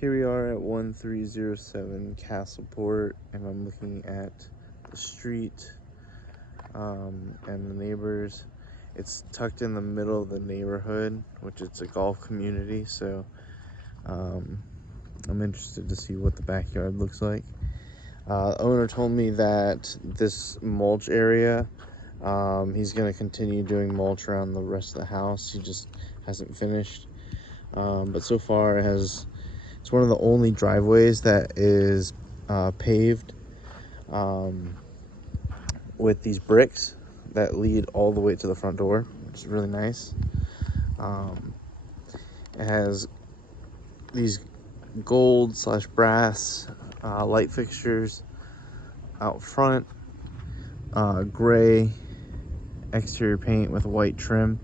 Here we are at 1307 Castleport, and I'm looking at the street and the neighbors. It's tucked in the middle of the neighborhood, which it's a golf community, so I'm interested to see what the backyard looks like. The owner told me that this mulch area, he's going to continue doing mulch around the rest of the house. He just hasn't finished. But so far it's one of the only driveways that is paved with these bricks that lead all the way to the front door, which is really nice. It has these gold/brass light fixtures out front, gray exterior paint with white trim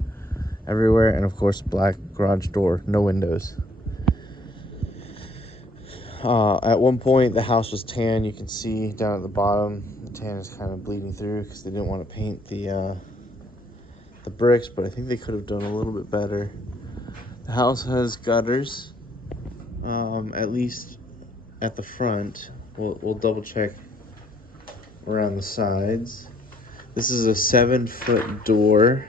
everywhere, and of course black garage door, no windows. At one point the house was tan. You can see down at the bottom the tan is kind of bleeding through because they didn't want to paint the bricks, but I think they could have done a little bit better. The house has gutters, at least at the front. We'll double check around the sides. This is a 7-foot door,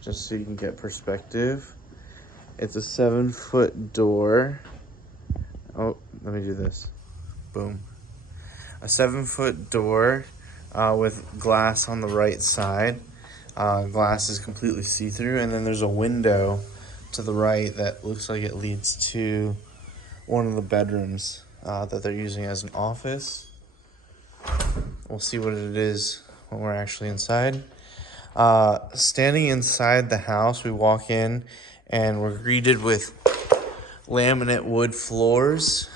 just so you can get perspective. It's a 7-foot door. Oh, let me do this. Boom. A 7-foot door with glass on the right side. Glass is completely see-through, and then there's a window to the right that looks like it leads to one of the bedrooms that they're using as an office. We'll see what it is when we're actually inside. Standing inside the house, we walk in and we're greeted with laminate wood floors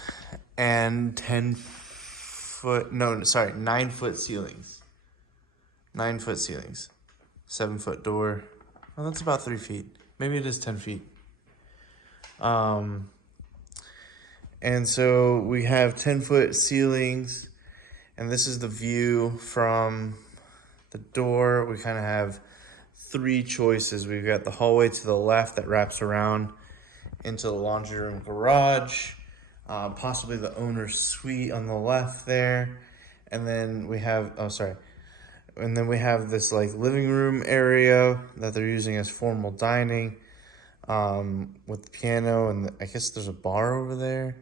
and 9-foot ceilings. 9-foot ceilings. 7-foot door. Well, that's about 3 feet. Maybe it is 10 feet. And so we have 10-foot ceilings, and this is the view from the door. We kind of have 3 choices. We've got the hallway to the left that wraps around into the laundry room garage, possibly the owner's suite on the left there. And then we have, this like living room area that they're using as formal dining, with the piano, and I guess there's a bar over there.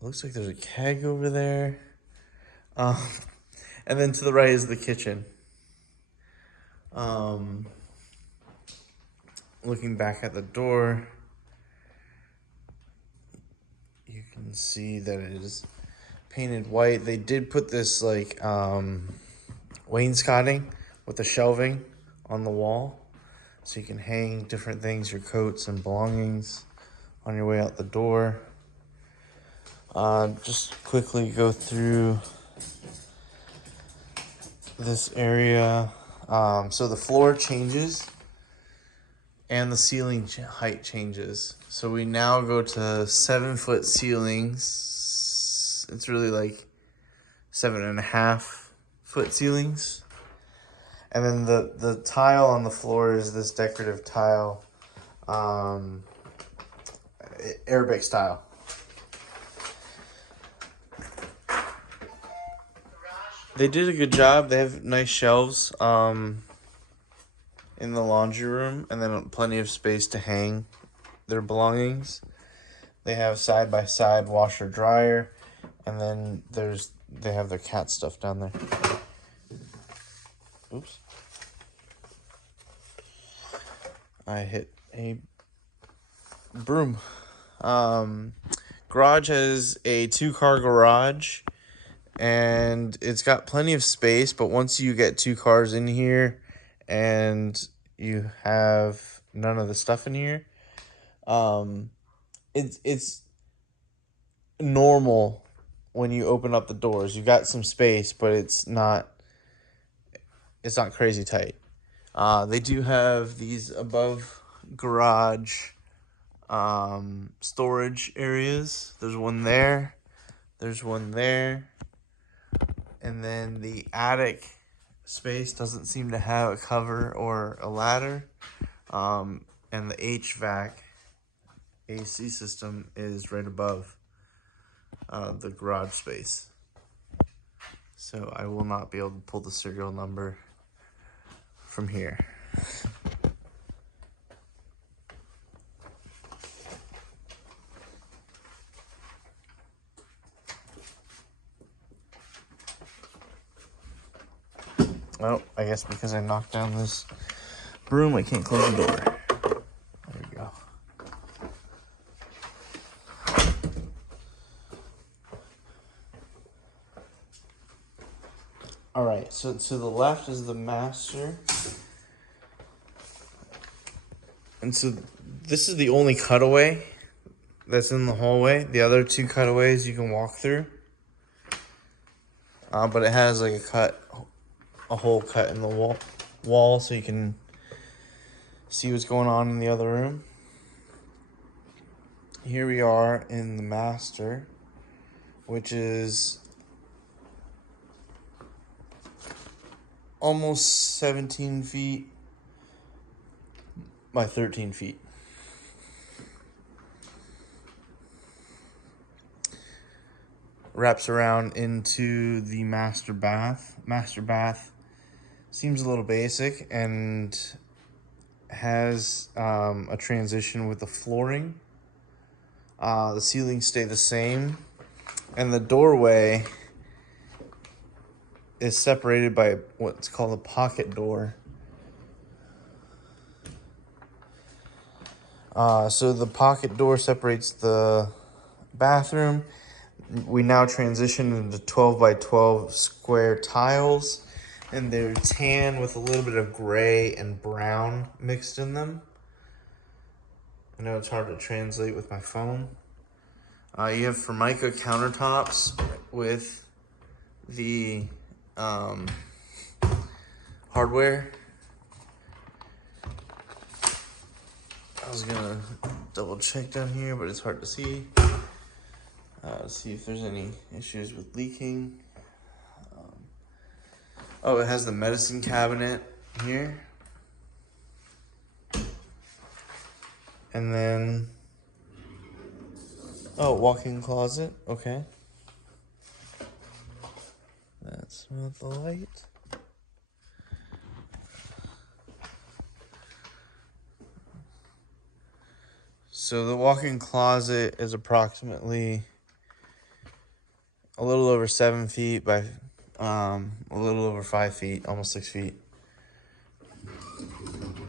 It looks like there's a keg over there. And then to the right is the kitchen. Looking back at the door, you can see that it is painted white. They did put this like wainscoting with the shelving on the wall, so you can hang different things, your coats and belongings, on your way out the door. Just quickly go through this area. So the floor changes and the ceiling height changes. So we now go to 7-foot ceilings. It's really like 7.5-foot ceilings. And then the tile on the floor is this decorative tile, Arabic style. They did a good job. They have nice shelves in the laundry room, and then plenty of space to hang their belongings. They have side-by-side washer dryer, and then they have their cat stuff down there. Oops. I hit a broom. Garage has a 2-car garage, and it's got plenty of space, but once you get 2 cars in here and you have none of the stuff in here, it's normal when you open up the doors. You got some space, but it's not crazy tight. They do have these above garage storage areas. There's one there. There's one there. And then the attic space doesn't seem to have a cover or a ladder. And the HVAC AC system is right above the garage space. So I will not be able to pull the serial number from here. Well, I guess because I knocked down this broom, I can't close the door. There we go. All right, so to the left is the master. And so this is the only cutaway that's in the hallway. The other two cutaways you can walk through. But it has like a hole cut in the wall so you can see what's going on in the other room. Here we are in the master, which is almost 17 feet by 13 feet. Wraps around into the master bath. Master bath seems a little basic and has a transition with the flooring. The ceilings stay the same, and the doorway is separated by what's called a pocket door. So the pocket door separates the bathroom. We now transition into 12 by 12 square tiles, and they're tan with a little bit of gray and brown mixed in them. I know it's hard to translate with my phone. You have Formica countertops with the hardware. I was gonna double check down here, but it's hard to see. See if there's any issues with leaking. Oh, it has the medicine cabinet here. And then, oh, walk-in closet, okay. That's not the light. So the walk-in closet is approximately a little over 7 feet by a little over 5 feet, almost 6 feet.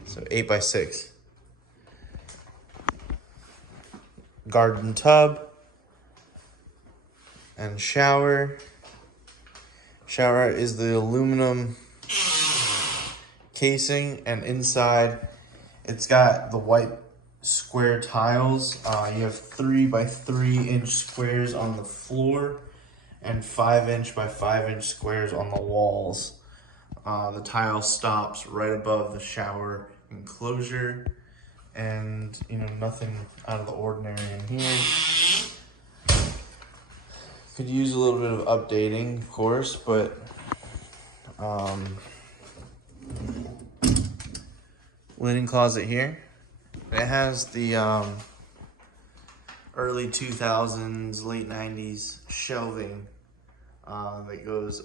So 8 by 6. Garden tub and shower. Shower is the aluminum casing, and inside it's got the white square tiles. You have 3 by 3 inch squares on the floor and 5 inch by 5 inch squares on the walls. The tile stops right above the shower enclosure, and nothing out of the ordinary in here. Could use a little bit of updating, of course, but linen closet here. It has the early 2000s, late 90s shelving that goes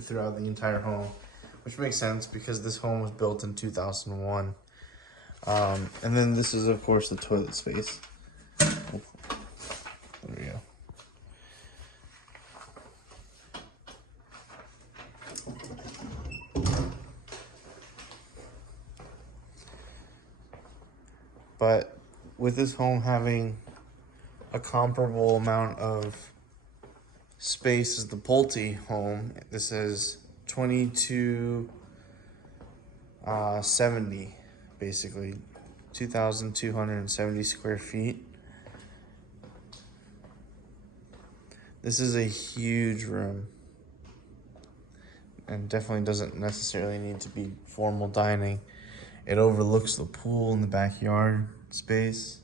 throughout the entire home, which makes sense because this home was built in 2001. And then this is, of course, the toilet space. There we go. But with this home having a comparable amount of space as the Pulte home, this is 2270, basically 2,270 square feet. This is a huge room, and definitely doesn't necessarily need to be formal dining. It overlooks the pool in the backyard space.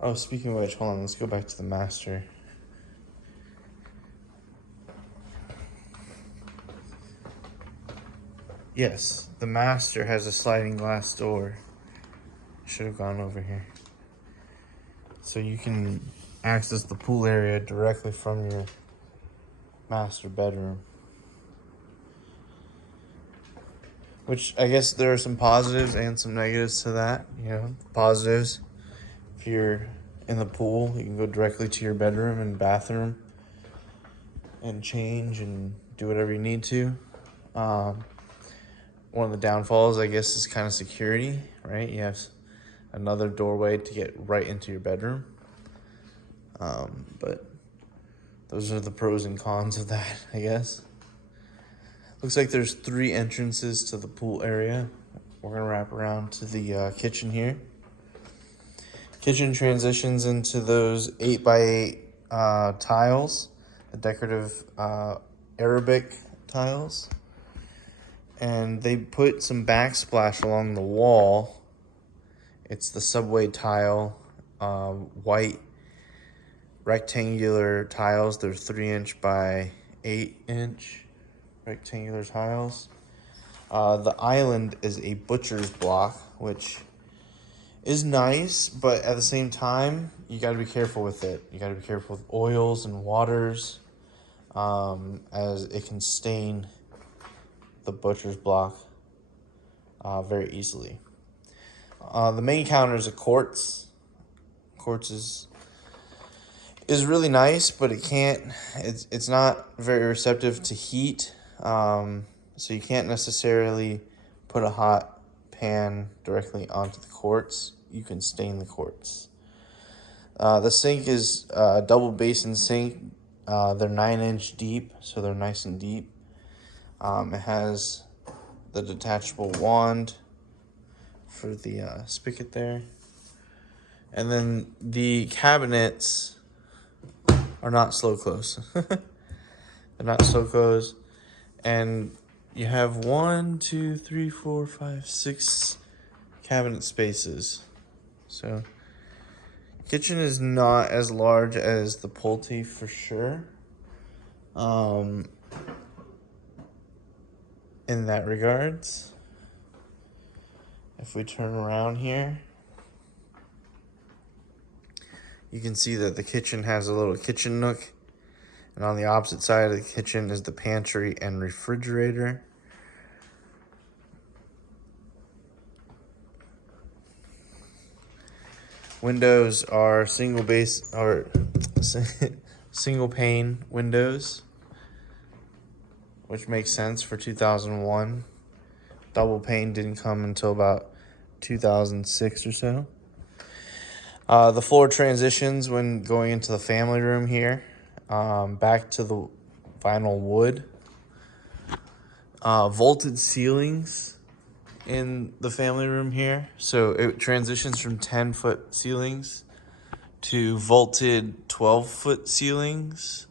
Oh, speaking of which, hold on, let's go back to the master. Yes, the master has a sliding glass door. Should have gone over here. So you can access the pool area directly from your master bedroom. Which I guess there are some positives and some negatives to that. You know, positives, if you're in the pool, you can go directly to your bedroom and bathroom and change and do whatever you need to. One of the downfalls, I guess, is kind of security, right? You have another doorway to get right into your bedroom. But those are the pros and cons of that, I guess. Looks like there's 3 entrances to the pool area. We're gonna wrap around to the kitchen here. Kitchen transitions into those 8x8 tiles, the decorative Arabic tiles. And they put some backsplash along the wall. It's the subway tile, white rectangular tiles. They're 3" by 8" rectangular tiles. The island is a butcher's block, which is nice, but at the same time, you got to be careful with it. You got to be careful with oils and waters, as it can stain the butcher's block very easily. The main counter is a quartz. Quartz is really nice, but it's not very receptive to heat. So you can't necessarily put a hot pan directly onto the quartz. You can stain the quartz. The sink is a double basin sink. They're 9" deep, so they're nice and deep. It has the detachable wand for the spigot there. And then the cabinets are not slow close. They're not slow close. And you have 1, 2, 3, 4, 5, 6 cabinet spaces. So kitchen is not as large as the Pulte for sure. In that regards. If we turn around here, you can see that the kitchen has a little kitchen nook. And on the opposite side of the kitchen is the pantry and refrigerator. Windows are single pane windows, which makes sense for 2001. Double pane didn't come until about 2006 or so. The floor transitions when going into the family room here, back to the vinyl wood. Vaulted ceilings in the family room here. So it transitions from 10-foot ceilings to vaulted 12-foot ceilings,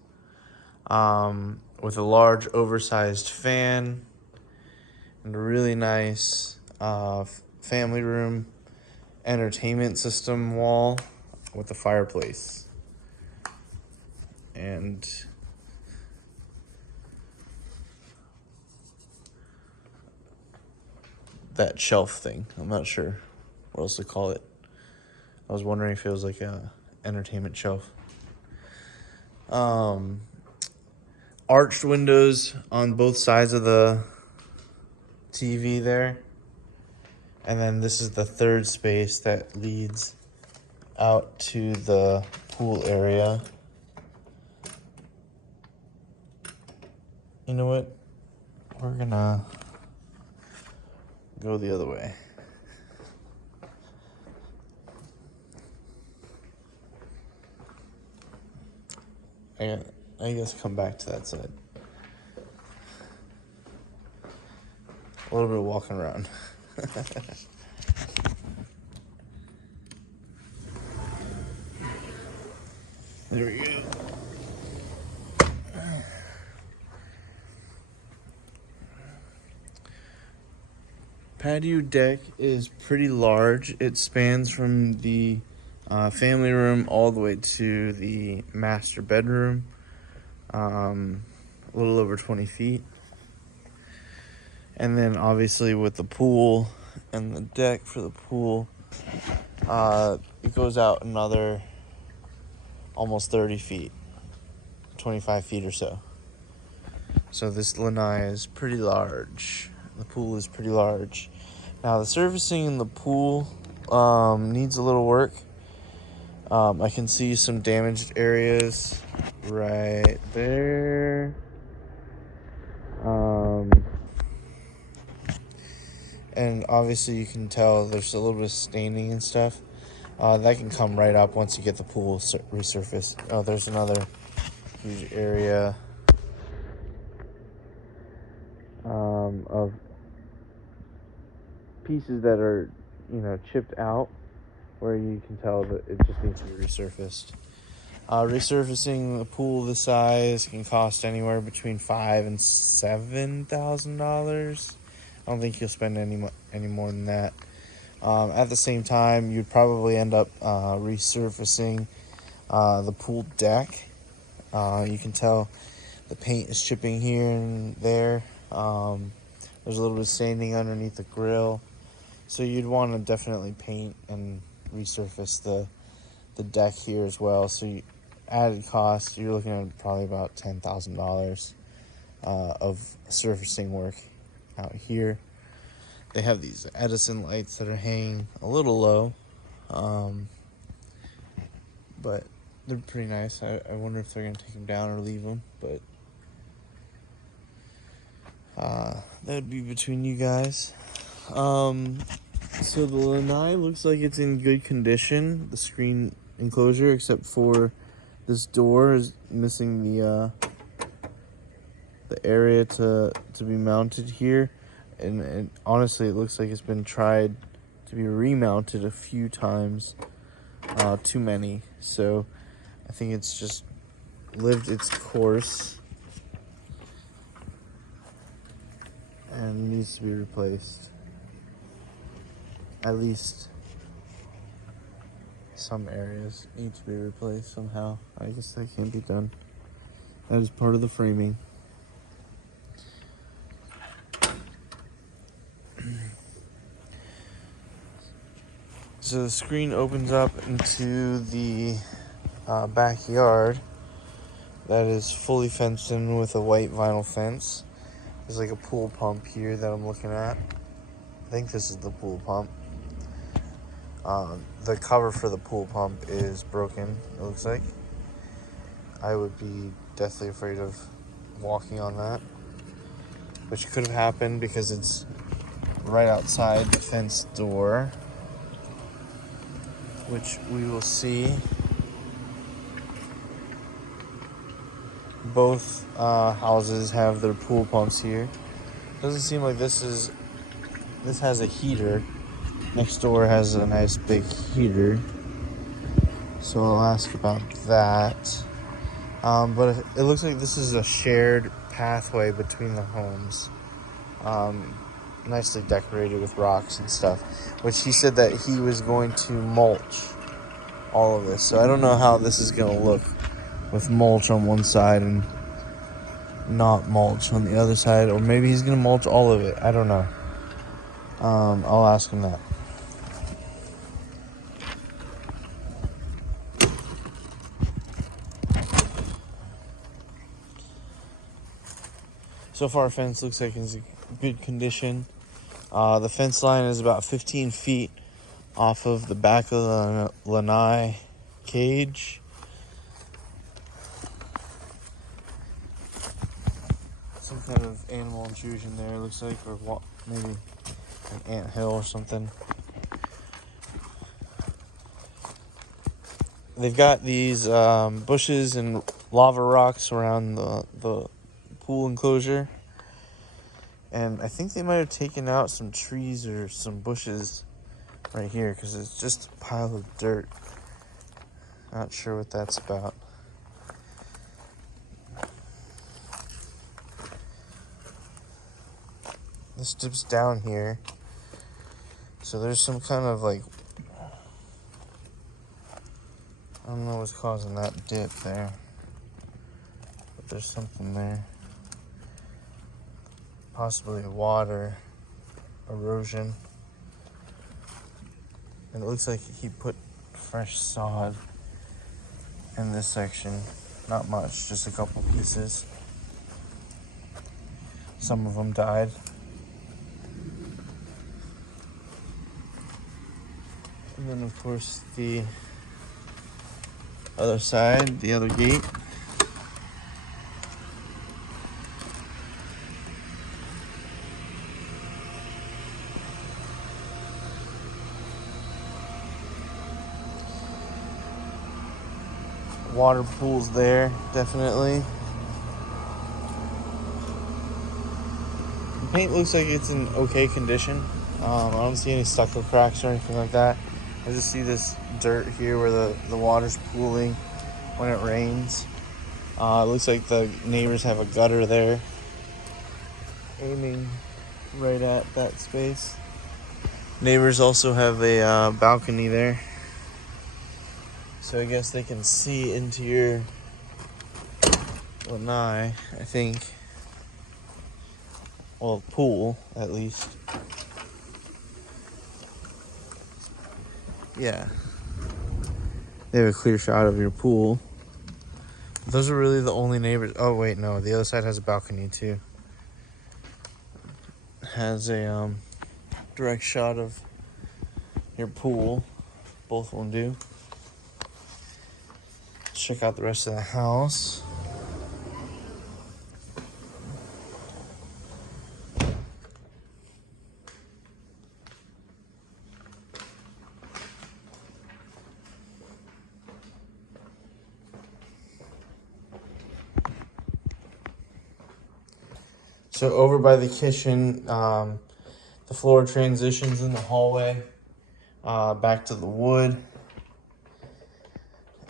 with a large oversized fan and a really nice family room entertainment system wall with a fireplace. And that shelf thing, I'm not sure what else to call it. I was wondering if it was like a entertainment shelf. Arched windows on both sides of the TV there. And then this is the third space that leads out to the pool area. You know what? We're gonna go the other way. I guess come back to that side. A little bit of walking around. There we go. Patio deck is pretty large. It spans from the family room all the way to the master bedroom. A little over 20 feet. And then obviously with the pool and the deck for the pool, it goes out another almost 30 feet, 25 feet or so. So this lanai is pretty large. The pool is pretty large. Now the surfacing in the pool needs a little work. I can see some damaged areas right there. And obviously you can tell there's a little bit of staining and stuff. That can come right up once you get the pool resurfaced. Oh, there's another huge area of pieces that are, chipped out, where you can tell that it just needs to be resurfaced. Resurfacing a pool this size can cost anywhere between $5,000 and $7,000. I don't think you'll spend any more than that. At the same time, you'd probably end up resurfacing the pool deck. You can tell the paint is chipping here and there. There's a little bit of sanding underneath the grill. So you'd want to definitely paint and resurface the deck here as well. So added cost, you're looking at probably about $10,000 of surfacing work out here. They have these Edison lights that are hanging a little low, but they're pretty nice. I wonder if they're going to take them down or leave them, but that would be between you guys. So the lanai looks like it's in good condition, the screen enclosure, except for this door is missing the area to be mounted here. And honestly, it looks like it's been tried to be remounted a few times, too many. So I think it's just lived its course and needs to be replaced. At least some areas need to be replaced somehow. I guess that can be done. That is part of the framing. So the screen opens up into the backyard that is fully fenced in with a white vinyl fence. There's like a pool pump here that I'm looking at. I think this is the pool pump. The cover for the pool pump is broken, it looks like. I would be deathly afraid of walking on that, which could have happened because it's right outside the fence door, which we will see. Both houses have their pool pumps here. Doesn't seem like this has a heater. Next door has a nice big heater, so I'll ask about that. But it looks like this is a shared pathway between the homes, nicely decorated with rocks and stuff, which he said that he was going to mulch all of this. So I don't know how this is going to look with mulch on one side and not mulch on the other side, or maybe he's going to mulch all of it. I don't know. I'll ask him that. So far, fence looks like it's in good condition. The fence line is about 15 feet off of the back of the lanai cage. Some kind of animal intrusion there, looks like, or maybe an anthill or something. They've got these bushes and lava rocks around the pool enclosure, and I think they might have taken out some trees or some bushes right here because it's just a pile of dirt. Not sure what that's about. This dips down here, so there's some kind of like, I don't know what's causing that dip there, but there's something there. Possibly water erosion. And it looks like he put fresh sod in this section. Not much, just a couple pieces. Some of them died. And then of course the other side, the other gate. Water pools there, definitely. The paint looks like it's in okay condition. I don't see any stucco cracks or anything like that. I just see this dirt here where the water's pooling when it rains. It looks like the neighbors have a gutter there, aiming right at that space. Neighbors also have a balcony there, so I guess they can see into your lanai, I think. Well, pool, at least. Yeah. They have a clear shot of your pool. Those are really the only neighbors. Oh, wait, no. The other side has a balcony, too. Has a direct shot of your pool. Both of them do. Let's check out the rest of the house. So over by the kitchen, the floor transitions in the hallway back to the wood.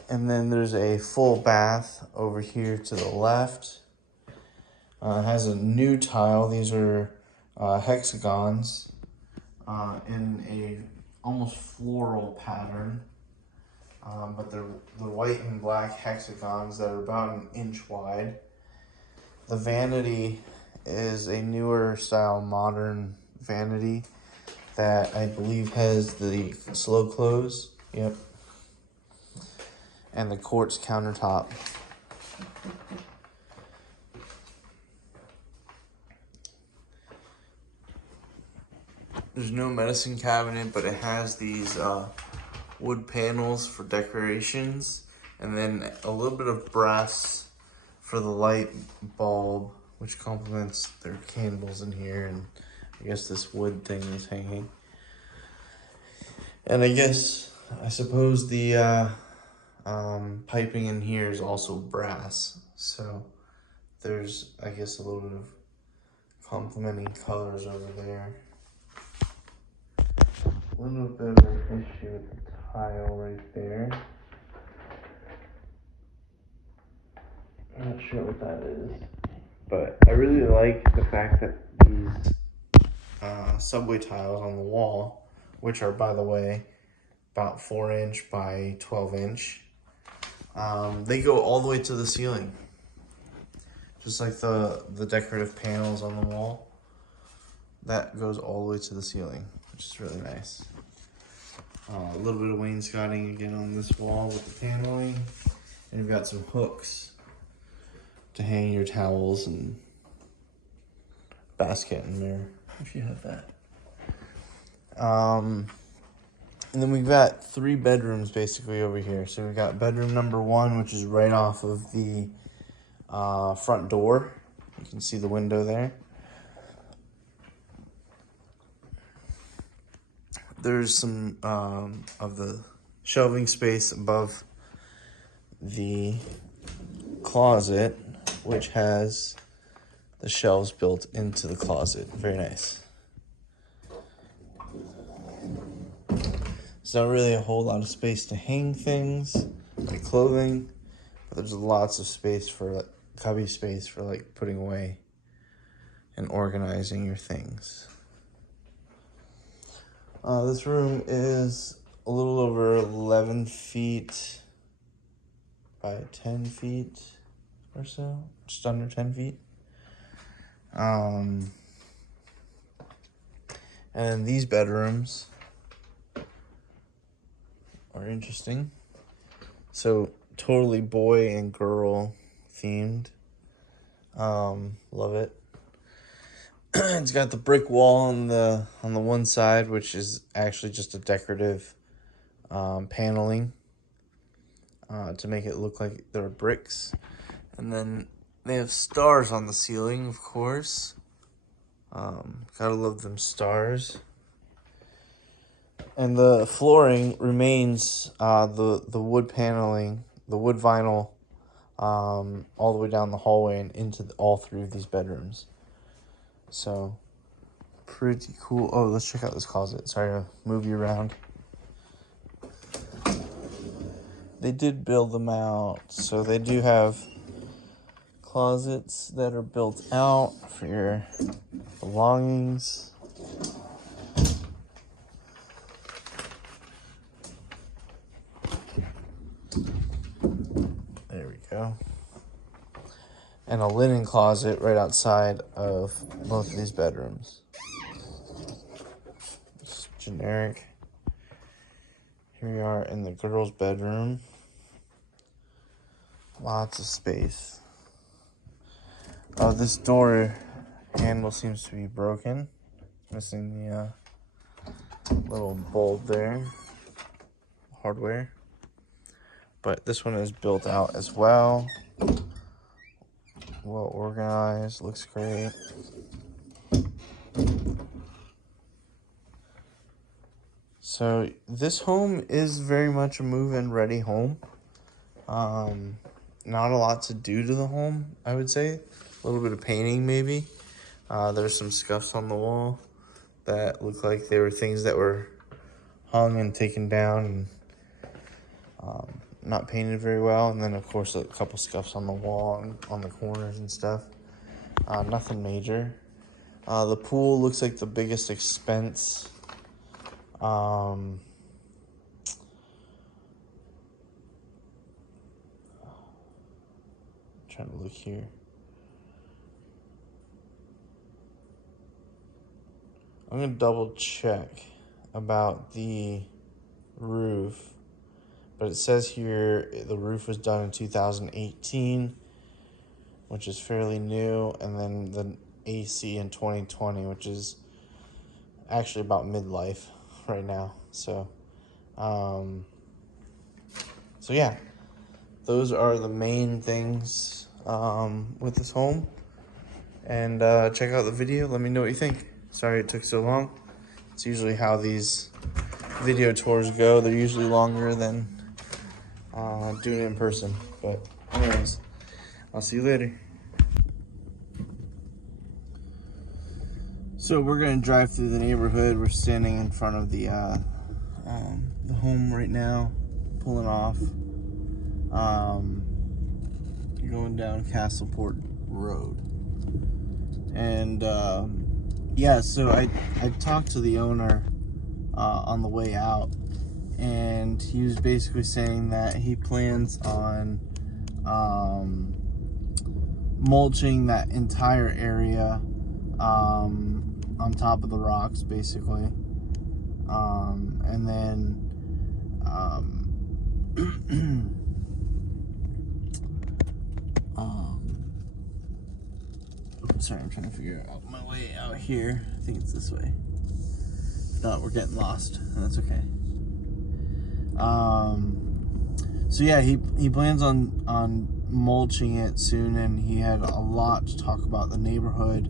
And then there's a full bath over here to the left. It has a new tile. These are hexagons in a almost floral pattern. But they're white and black hexagons that are about an inch wide. The vanity is a newer style modern vanity that I believe has the slow close. Yep. And the quartz countertop. There's no medicine cabinet, but it has these wood panels for decorations, and then a little bit of brass for the light bulb, which complements their candles in here, and I guess this wood thing is hanging. And I suppose the piping in here is also brass, so there's, I guess, a little bit of complementing colors over there. A little bit of an issue with the tile right there. I'm not sure what that is, but I really like the fact that these subway tiles on the wall, which are, by the way, about 4-inch by 12-inch, they go all the way to the ceiling. Just like the decorative panels on the wall, that goes all the way to the ceiling, which is really nice. A little bit of wainscoting again on this wall with the paneling, and you've got some hooks to hang your towels and basket and mirror if you have that. And then we've got 3 bedrooms basically over here. So we've got bedroom number 1, which is right off of the front door. You can see the window there. There's some of the shelving space above the closet, which has the shelves built into the closet. Very nice. There's not really a whole lot of space to hang things, like clothing, but there's lots of space for cubby space for like putting away and organizing your things. This room is a little over 11 feet by 10 feet or so, just under 10 feet. And these bedrooms are interesting. So totally boy and girl themed. Love it. It's got the brick wall on the one side, which is actually just a decorative paneling to make it look like they're bricks. And then they have stars on the ceiling, of course. Gotta love them stars. And the flooring remains the wood paneling, the wood vinyl, all the way down the hallway and into all three of these bedrooms. So, pretty cool. Oh, let's check out this closet. Sorry to move you around. They did build them out, so they do have closets that are built out for your belongings. There we go. And a linen closet right outside of both of these bedrooms. Just generic. Here we are in the girls' bedroom. Lots of space. This door handle seems to be broken. Missing the little bulb there. Hardware. But this one is built out as well. Well organized, looks great. So this home is very much a move-in ready home. Not a lot to do to the home, I would say. A little bit of painting maybe. There's some scuffs on the wall that look like they were things that were hung and taken down and not painted very well. And then of course a couple scuffs on the wall and on the corners and stuff. Nothing major. The pool looks like the biggest expense. Trying to look here. I'm gonna double check about the roof, but it says here the roof was done in 2018, which is fairly new, and then the AC in 2020, which is actually about midlife right now. So yeah, those are the main things with this home. And check out the video. Let me know what you think. Sorry it took so long. It's usually how these video tours go. They're usually longer than doing it in person. But anyways, I'll see you later. So we're gonna drive through the neighborhood. We're standing in front of the home right now, pulling off. Going down Castleport Road. And yeah, so I talked to the owner on the way out, and he was basically saying that he plans on mulching that entire area on top of the rocks, basically, and then sorry, I'm trying to figure out my way out here. I think it's this way. No, we're getting lost. That's okay. So yeah, he plans on mulching it soon, and he had a lot to talk about the neighborhood,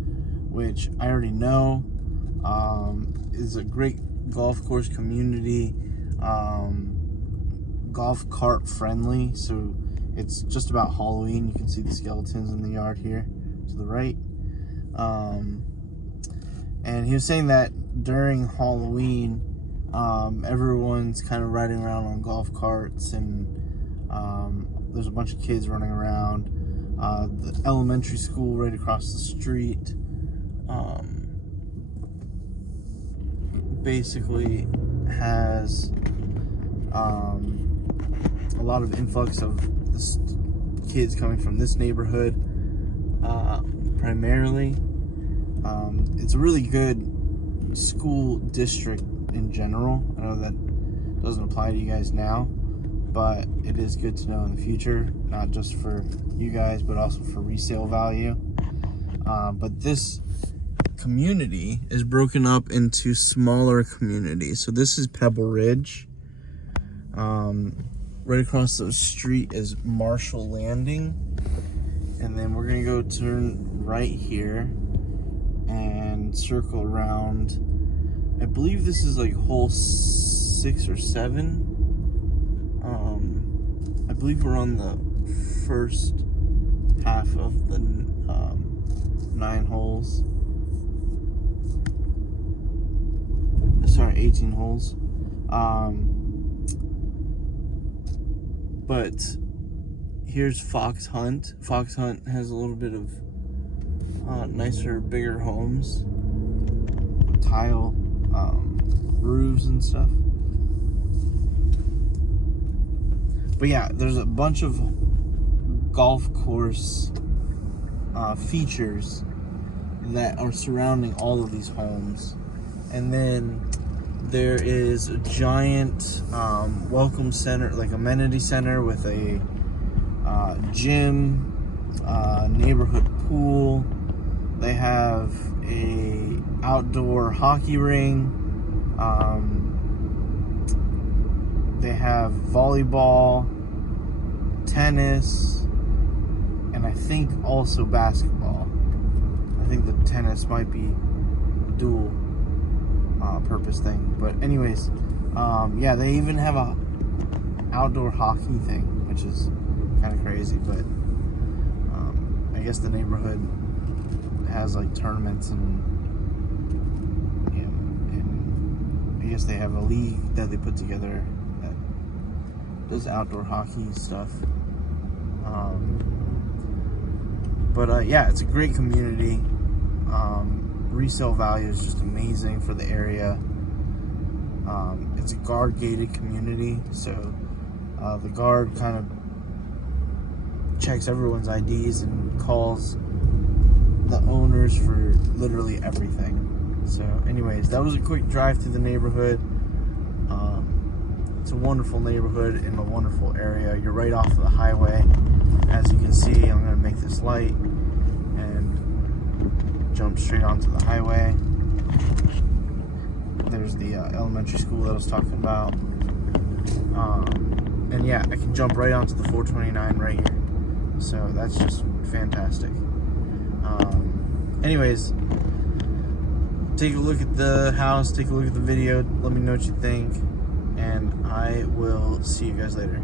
which I already know. Is a great golf course community, golf cart friendly. So it's just about Halloween. You can see the skeletons in the yard here to the right. And he was saying that during Halloween, everyone's kind of riding around on golf carts, and there's a bunch of kids running around. The elementary school right across the street basically has a lot of influx of kids coming from this neighborhood primarily. It's a really good school district in general. I know that doesn't apply to you guys now, but it is good to know in the future, not just for you guys, but also for resale value. But this community is broken up into smaller communities. So this is Pebble Ridge. Right across the street is Marshall Landing. And then we're gonna go turn right here and circle around. I believe this is like hole 6 or 7. I believe we're on the first half of the 9 holes. Sorry, 18 holes. But here's Fox Hunt. Fox Hunt has a little bit of nicer, bigger homes, tile roofs and stuff. But yeah, there's a bunch of golf course features that are surrounding all of these homes. And then there is a giant welcome center, like amenity center with a gym, neighborhood pool. They have a outdoor hockey ring. They have volleyball, tennis, and I think also basketball. I think the tennis might be a dual purpose thing. But anyways, yeah, they even have a outdoor hockey thing, which is kind of crazy. But I guess the neighborhood has like tournaments and I guess they have a league that they put together that does outdoor hockey stuff. But yeah, it's a great community. Resale value is just amazing for the area. It's a guard gated community, so the guard kind of checks everyone's IDs and calls the owners for literally everything. So anyways, that was a quick drive through the neighborhood. It's a wonderful neighborhood in a wonderful area. You're right off of the highway. As you can see, I'm going to make this light and jump straight onto the highway. There's the elementary school that I was talking about. And yeah, I can jump right onto the 429 right here. So that's just fantastic. Anyways, take a look at the house, take a look at the video, let me know what you think, and I will see you guys later.